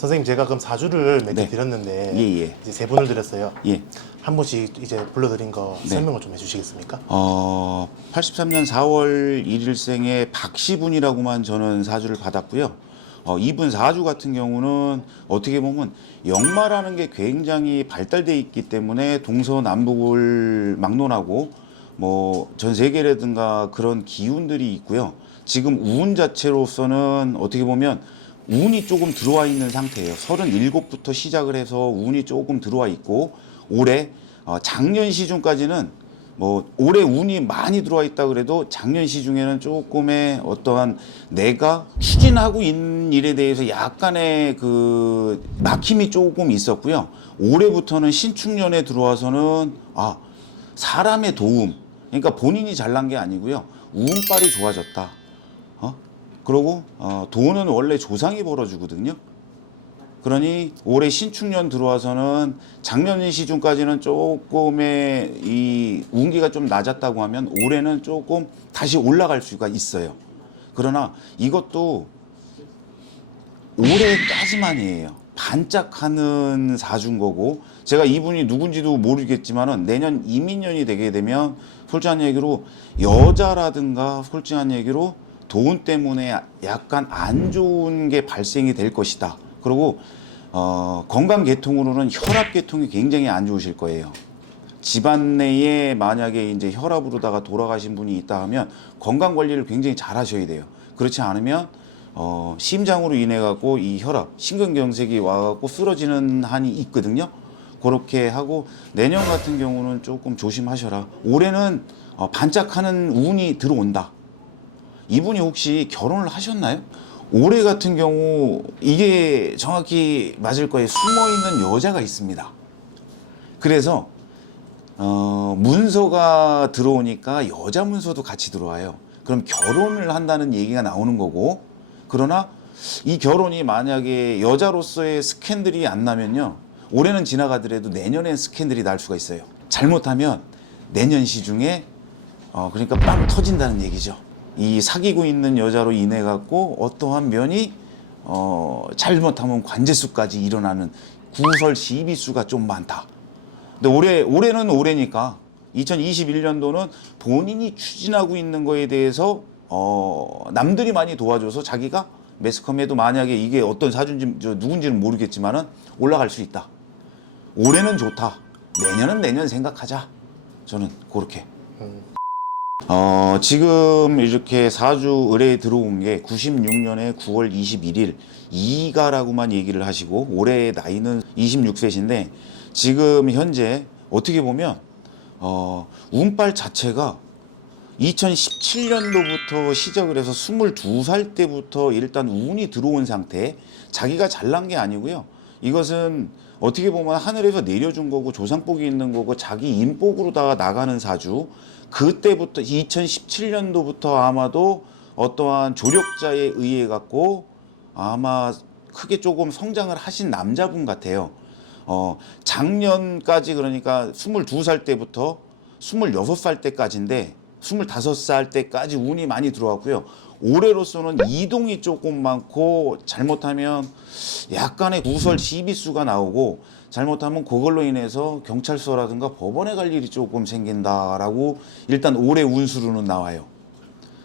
선생님 제가 그럼 사주를 몇 개 네. 드렸는데 예. 이제 세 분을 드렸어요. 예. 한 분씩 이제 불러드린 거 네. 설명을 좀 해주시겠습니까? 83년 4월 1일생의 박시분이라고만 저는 사주를 받았고요. 이분 사주 같은 경우는 어떻게 보면 역마라는 게 굉장히 발달돼 있기 때문에 동서남북을 막론하고 뭐 전 세계라든가 그런 기운들이 있고요. 지금 운 자체로서는 어떻게 보면 운이 조금 들어와 있는 상태예요. 37부터 시작을 해서 운이 조금 들어와 있고 올해 작년 시중까지는 뭐 올해 운이 많이 들어와 있다 그래도 작년 시중에는 조금의 어떠한 내가 추진하고 있는 일에 대해서 약간의 그 막힘이 조금 있었고요. 올해부터는 신축년에 들어와서는 사람의 도움, 그러니까 본인이 잘난 게 아니고요. 운빨이 좋아졌다. 그리고 돈은 원래 조상이 벌어주거든요. 그러니 올해 신축년 들어와서는 작년 시중까지는 조금의 이 운기가 좀 낮았다고 하면 올해는 조금 다시 올라갈 수가 있어요. 그러나 이것도 올해까지만이에요. 반짝하는 사주인 거고, 제가 이분이 누군지도 모르겠지만은 내년 이민년이 되게 되면 솔직한 얘기로 여자라든가 솔직한 얘기로 돈 때문에 약간 안 좋은 게 발생이 될 것이다. 그리고 건강 계통으로는 혈압 계통이 굉장히 안 좋으실 거예요. 집안 내에 만약에 이제 혈압으로다가 돌아가신 분이 있다 하면 건강 관리를 굉장히 잘 하셔야 돼요. 그렇지 않으면 심장으로 인해 갖고 이 혈압, 심근경색이 와 갖고 쓰러지는 한이 있거든요. 그렇게 하고 내년 같은 경우는 조금 조심하셔라. 올해는 반짝하는 운이 들어온다. 이분이 혹시 결혼을 하셨나요? 올해 같은 경우 이게 정확히 맞을 거예요. 숨어있는 여자가 있습니다. 그래서 문서가 들어오니까 여자 문서도 같이 들어와요. 그럼 결혼을 한다는 얘기가 나오는 거고, 그러나 이 결혼이 만약에 여자로서의 스캔들이 안 나면요, 올해는 지나가더라도 내년엔 스캔들이 날 수가 있어요. 잘못하면 내년 시중에 그러니까 빵 터진다는 얘기죠. 이 사귀고 있는 여자로 인해 갖고 어떠한 면이 잘못하면 관제수까지 일어나는 구설 시비수가 좀 많다. 근데 올해는 올해니까 2021년도는 본인이 추진하고 있는 거에 대해서 남들이 많이 도와줘서 자기가 매스컴에도 만약에 이게 어떤 사주인지 누군지는 모르겠지만은 올라갈 수 있다. 올해는 좋다. 내년은 내년 생각하자. 저는 그렇게. 지금 이렇게 사주 의뢰에 들어온 게 96년에 9월 21일 이가라고만 얘기를 하시고 올해 나이는 26세신데 지금 현재 어떻게 보면 운빨 자체가 2017년도부터 시작을 해서 22살 때부터 일단 운이 들어온 상태, 자기가 잘난 게 아니고요. 이것은 어떻게 보면 하늘에서 내려준 거고 조상복이 있는 거고 자기 인복으로다가 나가는 사주. 그때부터 2017년도부터 아마도 어떠한 조력자에 의해 갖고 아마 크게 조금 성장을 하신 남자분 같아요. 작년까지 그러니까 22살 때부터 26살 때까지인데 25살 때까지 운이 많이 들어왔고요. 올해로서는 이동이 조금 많고 잘못하면 약간의 구설 시비수가 나오고 잘못하면 그걸로 인해서 경찰서라든가 법원에 갈 일이 조금 생긴다라고 일단 올해 운수로는 나와요.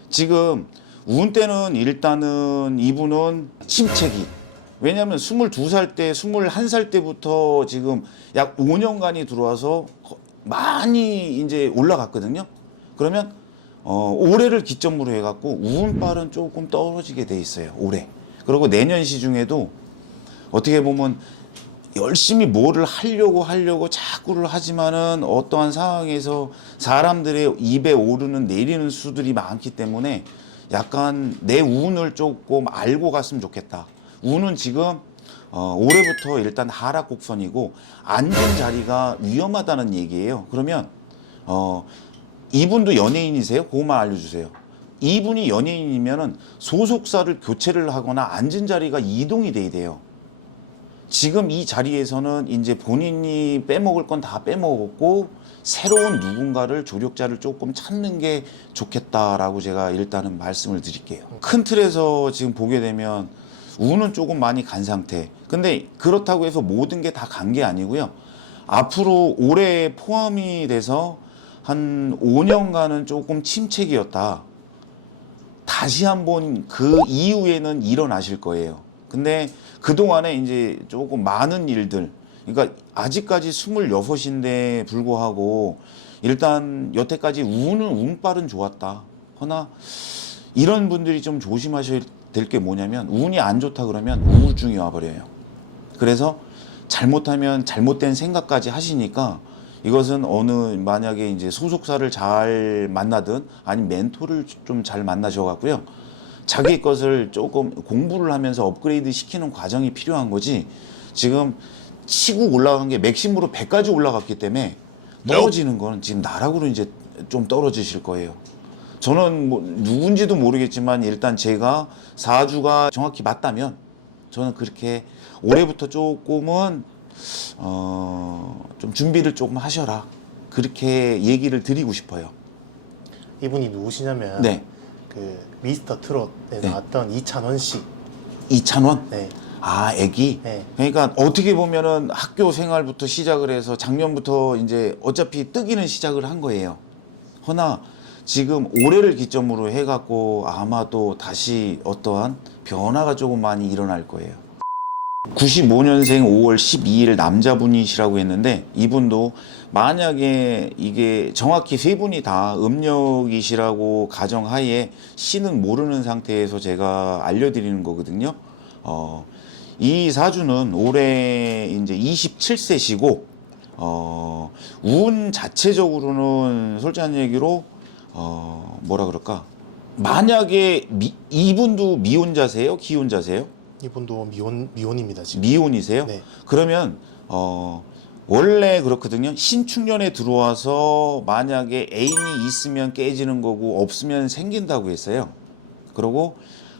지금 운 때는 일단은 이분은 침체기. 왜냐하면 22살 때, 21살 때부터 지금 약 5년간이 들어와서 많이 이제 올라갔거든요. 그러면 올해를 기점으로 해갖고 운빨은 조금 떨어지게 돼 있어요. 올해. 그리고 내년 시중에도 어떻게 보면 열심히 뭐를 하려고 자꾸를 하지만은 어떠한 상황에서 사람들의 입에 오르는 내리는 수들이 많기 때문에 약간 내 운을 조금 알고 갔으면 좋겠다. 운은 지금 올해부터 일단 하락 곡선이고 앉은 자리가 위험하다는 얘기예요. 그러면 이분도 연예인이세요? 그것만 알려주세요. 이분이 연예인이면은 소속사를 교체를 하거나 앉은 자리가 이동이 돼야 돼요. 지금 이 자리에서는 이제 본인이 빼먹을 건 다 빼먹었고 새로운 누군가를 조력자를 조금 찾는 게 좋겠다라고 제가 일단은 말씀을 드릴게요. 큰 틀에서 지금 보게 되면 운은 조금 많이 간 상태. 근데 그렇다고 해서 모든 게 다 간 게 아니고요. 앞으로 올해 포함이 돼서 한 5년간은 조금 침체기였다. 다시 한번 그 이후에는 일어나실 거예요. 근데 그동안에 이제 조금 많은 일들, 그러니까 아직까지 26인데 불구하고 일단 여태까지 운빨은 좋았다. 허나 이런 분들이 좀 조심하셔야 될 게 뭐냐면 운이 안 좋다 그러면 우울증이 와버려요. 그래서 잘못하면 잘못된 생각까지 하시니까 이것은 만약에 이제 소속사를 잘 만나든 아니면 멘토를 좀 잘 만나셔갖고요. 자기 것을 조금 공부를 하면서 업그레이드 시키는 과정이 필요한 거지. 지금 치고 올라간 게 맥심으로 100까지 올라갔기 때문에 떨어지는 거는 지금 나락으로 이제 좀 떨어지실 거예요. 저는 뭐 누군지도 모르겠지만 일단 제가 4주가 정확히 맞다면 저는 그렇게 올해부터 조금은 좀 준비를 조금 하셔라. 그렇게 얘기를 드리고 싶어요. 이분이 누구시냐면 네. 그 미스터 트롯에 네. 나왔던 이찬원 씨. 이찬원? 네. 아, 애기? 네. 그러니까 어떻게 보면은 학교 생활부터 시작을 해서 작년부터 이제 어차피 뜨기는 시작을 한 거예요. 허나 지금 올해를 기점으로 해갖고 아마도 다시 어떠한 변화가 조금 많이 일어날 거예요. 95년생 5월 12일 남자분이시라고 했는데 이분도 만약에 이게 정확히 세 분이 다 음력이시라고 가정하에 씨는 모르는 상태에서 제가 알려드리는 거거든요. 이 사주는 올해 이제 27세시고 운 자체적으로는 솔직한 얘기로 뭐라 그럴까? 만약에 이분도 미혼자세요? 기혼자세요? 이분도 미혼입니다 지금. 미혼이세요? 네. 그러면 원래 그렇거든요. 신축년에 들어와서 만약에 애인이 있으면 깨지는 거고 없으면 생긴다고 했어요. 그리고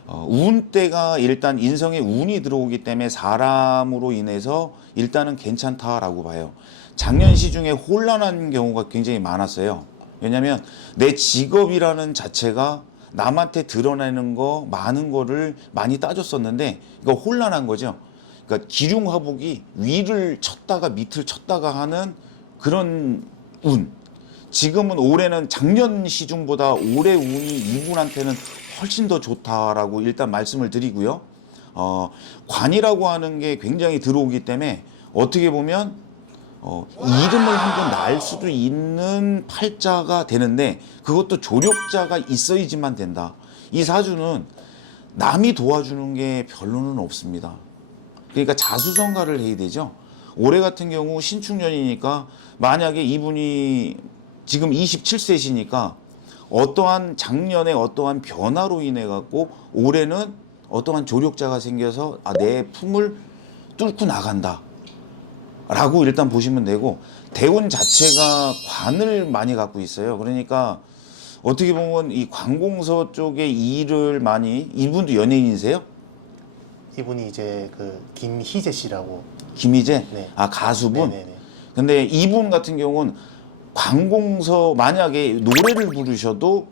운때가 일단 인성에 운이 들어오기 때문에 사람으로 인해서 일단은 괜찮다라고 봐요. 작년 시중에 혼란한 경우가 굉장히 많았어요. 왜냐하면 내 직업이라는 자체가 남한테 드러내는 거 많은 거를 많이 따졌었는데 이거 혼란한 거죠. 그러니까 기륭화복이 위를 쳤다가 밑을 쳤다가 하는 그런 운. 지금은 올해는 작년 시중보다 올해 운이 이분한테는 훨씬 더 좋다라고 일단 말씀을 드리고요. 관이라고 하는 게 굉장히 들어오기 때문에 어떻게 보면 이름을 한번 날 수도 있는 팔자가 되는데 그것도 조력자가 있어야지만 된다. 이 사주는 남이 도와주는 게 별로는 없습니다. 그러니까 자수성가를 해야 되죠. 올해 같은 경우 신축년이니까 만약에 이분이 지금 27세시니까 어떠한 작년에 어떠한 변화로 인해 갖고 올해는 어떠한 조력자가 생겨서 내 품을 뚫고 나간다. 라고 일단 보시면 되고 대운 자체가 관을 많이 갖고 있어요. 그러니까 어떻게 보면 이 관공서 쪽에 일을 많이 이분도 연예인이세요? 이분이 이제 그 김희재 씨라고. 김희재? 네. 아 가수분? 네네네. 근데 이분 같은 경우는 관공서 만약에 노래를 부르셔도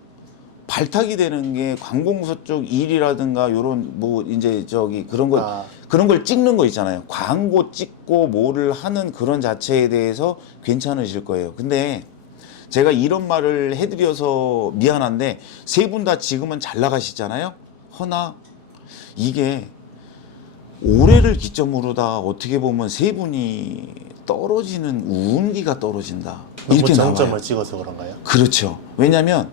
발탁이 되는 게 관공서 쪽 일이라든가 요런 뭐 이제 저기 그런 걸 찍는 거 있잖아요. 광고 찍고 뭐를 하는 그런 자체에 대해서 괜찮으실 거예요. 근데 제가 이런 말을 해드려서 미안한데 세 분 다 지금은 잘 나가시잖아요. 허나 이게 올해를 기점으로 다 어떻게 보면 세 분이 떨어지는 운기가 떨어진다. 이렇게 너무 정점을 나와요. 찍어서 그런가요? 그렇죠. 왜냐하면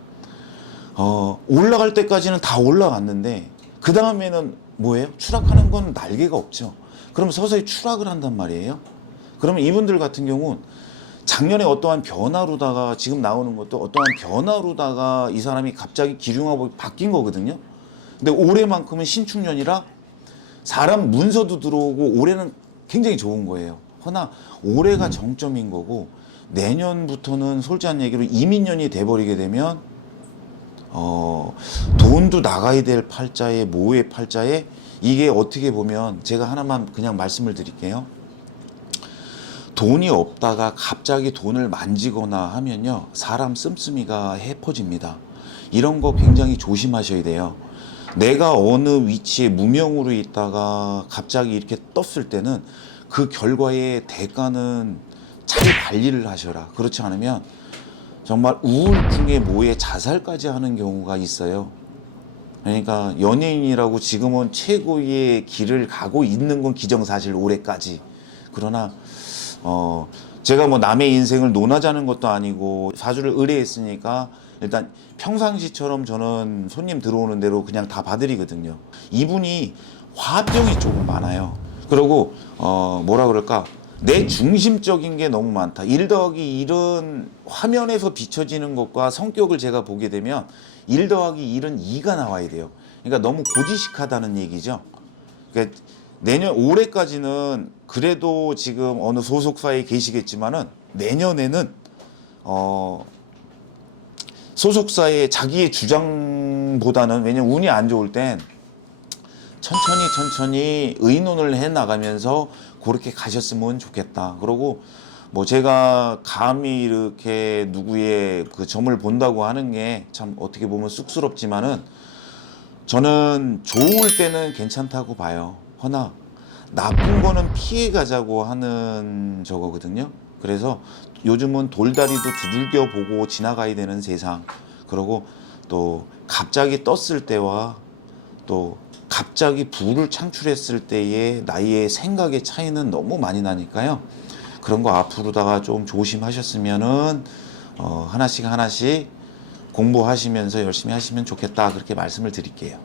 올라갈 때까지는 다 올라갔는데 그 다음에는 뭐예요? 추락하는 건 날개가 없죠. 그럼 서서히 추락을 한단 말이에요. 그러면 이분들 같은 경우는 작년에 어떠한 변화로다가 지금 나오는 것도 어떠한 변화로다가 이 사람이 갑자기 기륭하고 바뀐 거거든요. 근데 올해만큼은 신축년이라 사람 문서도 들어오고 올해는 굉장히 좋은 거예요. 허나 올해가 정점인 거고 내년부터는 솔직한 얘기로 이민년이 돼버리게 되면 돈도 나가야 될 팔자에 모의 팔자에 이게 어떻게 보면 제가 하나만 그냥 말씀을 드릴게요. 돈이 없다가 갑자기 돈을 만지거나 하면요 사람 씀씀이가 해퍼집니다. 이런 거 굉장히 조심하셔야 돼요. 내가 어느 위치에 무명으로 있다가 갑자기 이렇게 떴을 때는 그 결과의 대가는 잘 관리를 하셔라. 그렇지 않으면 정말 우울증에 모여 자살까지 하는 경우가 있어요. 그러니까 연예인이라고 지금은 최고의 길을 가고 있는 건 기정사실 올해까지. 그러나 제가 뭐 남의 인생을 논하자는 것도 아니고 사주를 의뢰했으니까 일단 평상시처럼 저는 손님 들어오는 대로 그냥 다 봐드리거든요. 이분이 화병이 조금 많아요. 그리고 뭐라 그럴까, 내 중심적인 게 너무 많다. 1 더하기 1은 화면에서 비춰지는 것과 성격을 제가 보게 되면 1 더하기 1은 2가 나와야 돼요. 그러니까 너무 고지식하다는 얘기죠. 그러니까 내년 올해까지는 그래도 지금 어느 소속사에 계시겠지만은 내년에는 소속사의 자기의 주장보다는, 왜냐면 운이 안 좋을 땐 천천히 의논을 해 나가면서 그렇게 가셨으면 좋겠다. 그리고 뭐 제가 감히 이렇게 누구의 그 점을 본다고 하는 게 참 어떻게 보면 쑥스럽지만은 저는 좋을 때는 괜찮다고 봐요. 허나 나쁜 거는 피해 가자고 하는 저거거든요. 그래서 요즘은 돌다리도 두들겨 보고 지나가야 되는 세상. 그리고 또 갑자기 떴을 때와 또 갑자기 부를 창출했을 때의 나의 생각의 차이는 너무 많이 나니까요. 그런 거 앞으로다가 좀 조심하셨으면은 하나씩 공부하시면서 열심히 하시면 좋겠다, 그렇게 말씀을 드릴게요.